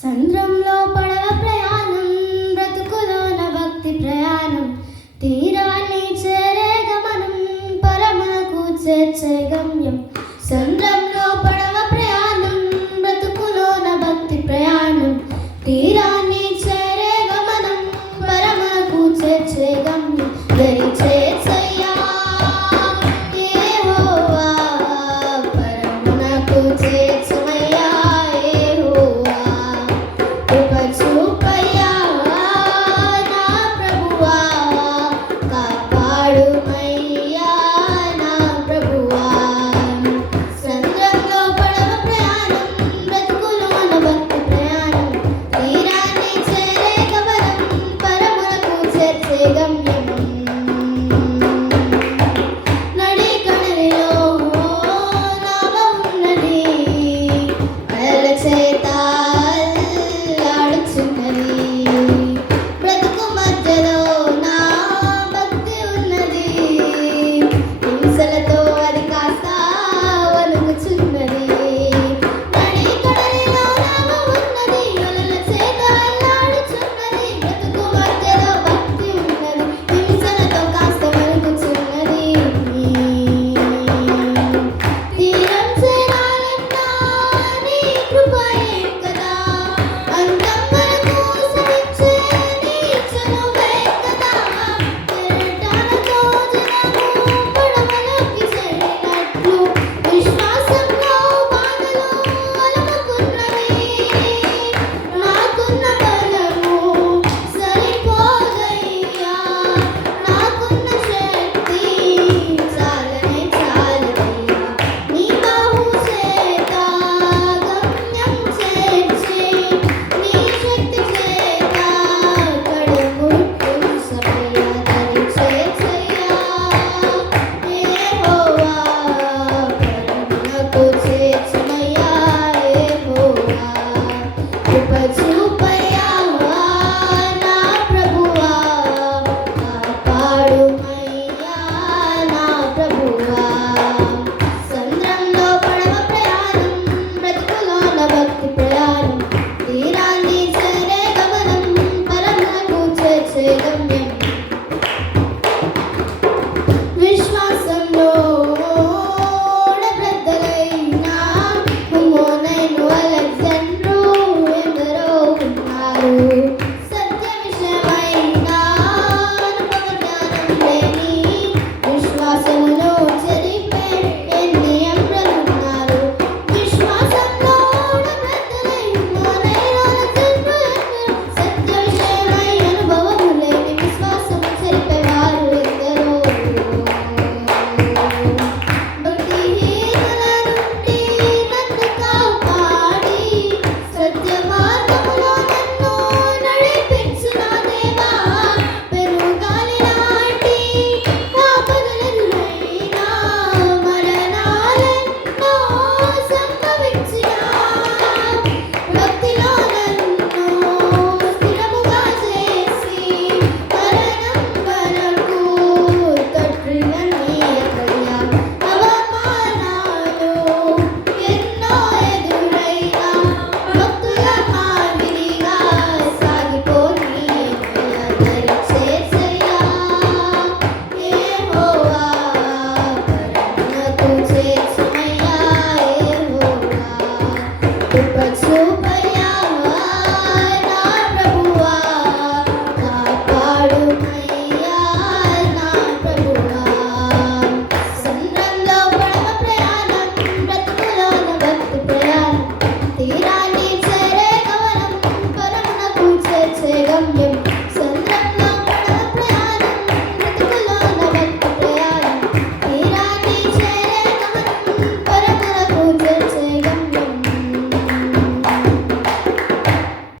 సంద్రంలో పడవ ప్రయాణం, బ్రతుకులోన భక్తి ప్రయాణం, తీరాన్ని చేరే గమనం, పరమకు చేర్చే గమ్యం. సంద్రంలో పడవ ప్రయాణం, బ్రతుకులోన భక్తి ప్రయాణం, తీరాన్ని చేరే గమనం, పరమకు చేర్చే గమ్యం. దరి చేర్చయ్యా యెహోవా, పరమకు చేర్చవయ్యా యెహోవా, కృప చూపయ్యా నా ప్రభువా, కాపాడుమయ్యా నా ప్రభువా. సంద్రంలో పడవ ప్రయాణం, బ్రతుకులోన భక్తి ప్రయాణం, తీరాన్ని చేరే గమనం, పరమునకు చేర్చే గమ్యం. నడికడలిలో నావ ఉన్నది, అలల చేత అల్లాడుచున్నది, బ్రతుకు మధ్యలో నా భక్తి ఉన్నది, హింసలతో అది కాస్త వణుకుచున్నది. నడికడలిలో నావ ఉన్నది, అలల చేత అల్లాడుచున్నది, బ్రతుకు మధ్యలో భక్తి ఉన్నది, హింసలతో కాస్త వణుకుచున్నది. తీరం చేరాలన్నా నీ కృపయే కదా, అంతం వరకు సహించే నీ చనువే కదా. కెరటాలతో జనము పడవలోకి చేరినట్లు, విశ్వాసంలో బాధలు అలుముకున్నవి. నాకున్న బలము సరిపోదయ్యా, నాకున్న శక్తి చాలనే చాలదయ్యా. నీ బాహు చేత గమ్యం చేర్చి, నీ శక్తి చేత కడముట్టు సపయ్యా. దరి చేర్చయ్యా యెహోవా, పరమునకు చేర్చమయ్యా యెహోవా, కృప చూపయ్యా నా ప్రభువా, కాపాడుమయ్యా నా ప్రభువా. సంద్రంలో పడవ ప్రయాణం, బ్రతుకులోన భక్తి ప్రయాణం, తీరాన్ని చేరే గమనం, పరమునకు చేర్చే గమ్యం. విశ్వాసంలో ఓడబ్రద్దలైన హుమోనైను అలెగ్జాండ్రు ఎందరో ఉన్నారు. సత్య విషయమైన అనుభవ జ్ఞానం లేని విశ్వాసమును చెరిపే ఎన్ని ఎంబ్రలున్నారు. విశ్వాసంలో ఓడబ్రద్దలైన హుమోనైను అలెగ్జాండ్రు ఎందరో, సత్య విషయమై అనుభవము లేని విశ్వాసము చెరిపేవారు ఎందరో. భక్తిహీనుల నుండి నన్ను కాపాడి, సత్య మార్గములో నన్ను నడిపించిన దేవా, పెనుగాలి లాంటి ఆపదలెదురైనా, మరణాలెన్నో సంభవించినా, భక్తిలో నన్ను స్థిరముగా చేసి, మరణం వరకు తొట్టిల్లనీయకయ్యా. అవమానాలు ఎన్నో ఎదురైనా, భక్తుల మాదిరిగా సాగిపోనీయకయ్యా. దరి చేర్చయ్యా యెహోవా, పరమునకు చేర్చమయ్యా యెహోవా, కృప చూపయ్యా